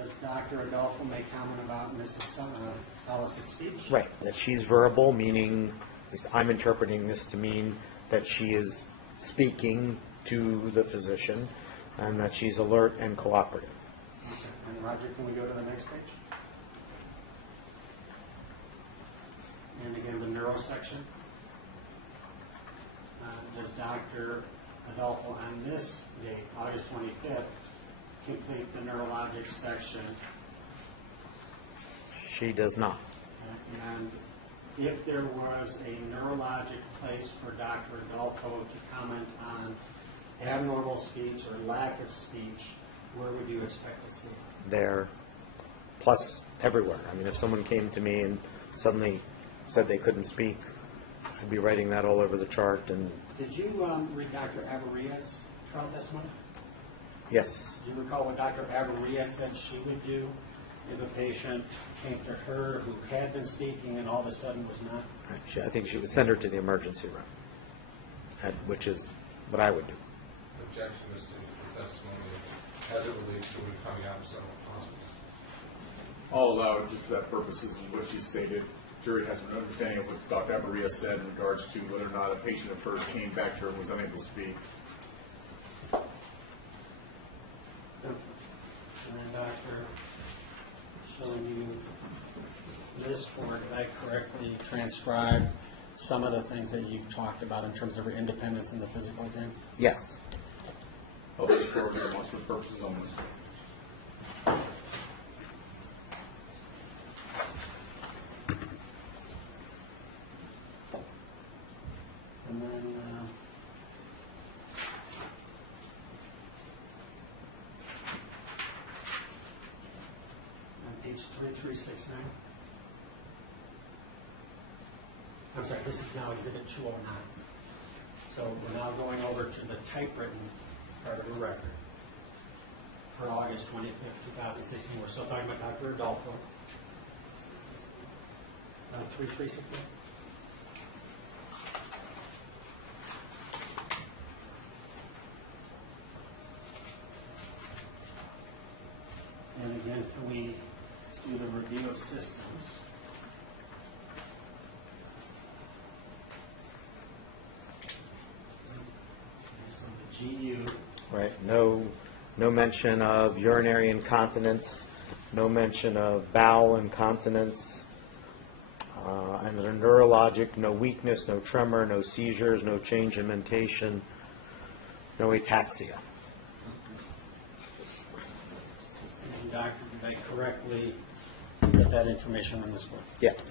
does Dr. Adolfo make comment about Mrs. Salas's speech? Right, that she's verbal, meaning, at least I'm interpreting this to mean that she is speaking to the physician and that she's alert and cooperative. Okay. And Roger, can we go to the next page? And again, the neuro section. Does Dr. Adolfo on this date, August 25th, complete the neurologic section? She does not. And if there was a neurologic place for Dr. Adolfo to comment on abnormal speech or lack of speech, where would you expect to see it? There, plus everywhere. I mean, if someone came to me and suddenly said they couldn't speak, I'd be writing that all over the chart. And did you read Dr. Avaria's trial testimony? yes. Do you recall what Dr. Avaria said she would do if a patient came to her who had been speaking and all of a sudden was not? I think she would send her to the emergency room, which is what I would do. Objection is to the testimony as it relates to it coming out of several hospitals. I'll allow it just for that purposes and what she stated. Jury has an understanding of what Dr. Avaria said in regards to whether or not a patient of hers came back to her and was unable to speak. And then Dr. showing you this for, did I correctly transcribe some of the things that you've talked about in terms of her independence in the physical exam? Yes. I'll let it for demonstrative purposes only. And then on page 3369. I'm sorry, this is now Exhibit 209. So we're now going over to the typewritten part of the record for August 25th, 2016. We're still talking about Dr. Adolfo. 3369. And again, can we do the review of systems? So the GU. Right. No mention of urinary incontinence. No mention of bowel incontinence. And a neurologic, no weakness, no tremor, no seizures, no change in mentation, no ataxia. And Doctor, did I correctly put that information in this book? Yes.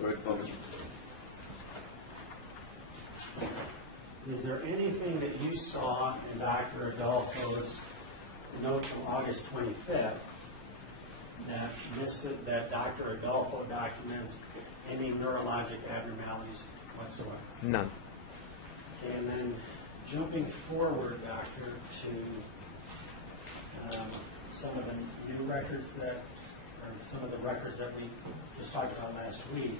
Go ahead, publish. Is there anything that you saw in Dr. Adolfo's note from August 25th that Dr. Adolfo documents any neurologic abnormalities whatsoever? None. Okay, and then jumping forward, Doctor, to some of the new records or some of the records that we just talked about last week.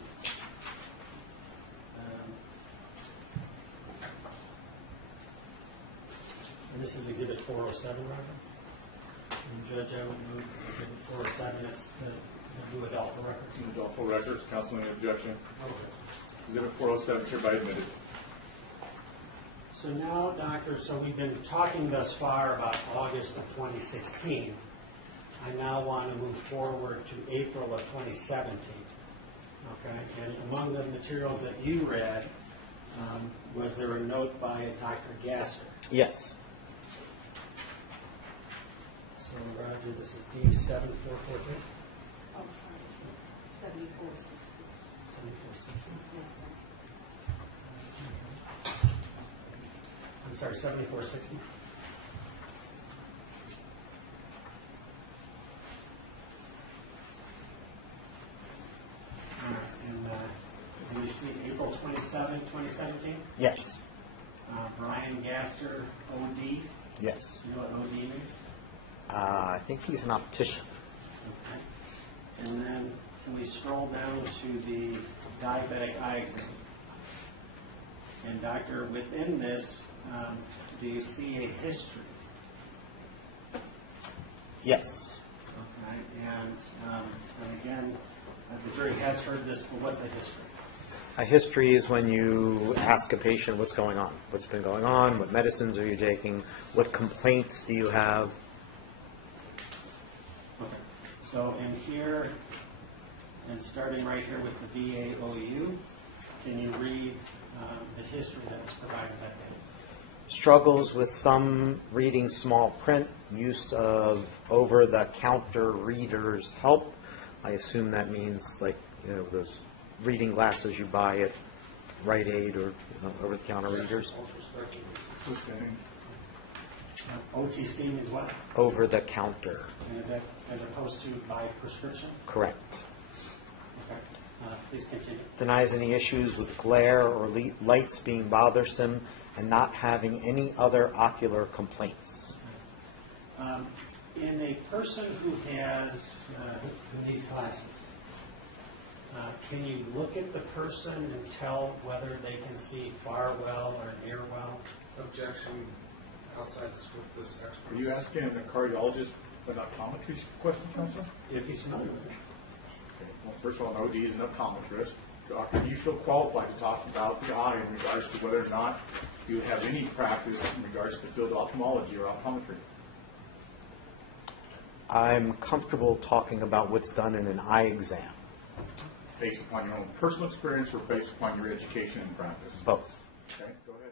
And this is Exhibit 407, Roger. And Judge, I would move to Exhibit 407. It's the new Adolfo records. Adolfo records, counsel, any objection? Okay. Exhibit 407 is hereby admitted. So now, Doctor, so we've been talking thus far about August of 2016. I now want to move forward to April of 2017. Okay, and among the materials that you read, was there a note by Dr. Gasser? Yes. So, Roger, this is D7443. Oh, sorry. 7460. 7460. Yes, sir. I'm sorry, 7460. And you see April 27, 2017? Yes. Brian Gasser, OD. Yes. You know what OD means? I think he's an optician. Okay. And then can we scroll down to the diabetic eye exam? And Doctor, within this, do you see a history? Yes. And again, the jury has heard this, but what's a history? A history is when you ask a patient what's going on, what's been going on, what medicines are you taking, what complaints do you have. Okay. So in here, and starting right here with the BAOU, can you read the history that was provided that day? Struggles with some reading small print, use of over-the-counter readers help. I assume that means like, those reading glasses you buy at Rite Aid or over-the-counter readers. Sustaining. OTC means what? Over-the-counter. And is that as opposed to by prescription? Correct. Okay. Please continue. Denies any issues with glare or lights being bothersome and not having any other ocular complaints. In a person who has who needs glasses, can you look at the person and tell whether they can see far well or near well? Objection outside the scope of this expert. Are you asking a cardiologist an optometry question, counsel? If he's familiar with it. Okay. Well, first of all, an OD is an optometrist. Doctor, do you feel qualified to talk about the eye in regards to whether or not you have any practice in regards to the field of ophthalmology or optometry? I'm comfortable talking about what's done in an eye exam. Based upon your own personal experience or based upon your education and practice? Both. Okay, go ahead.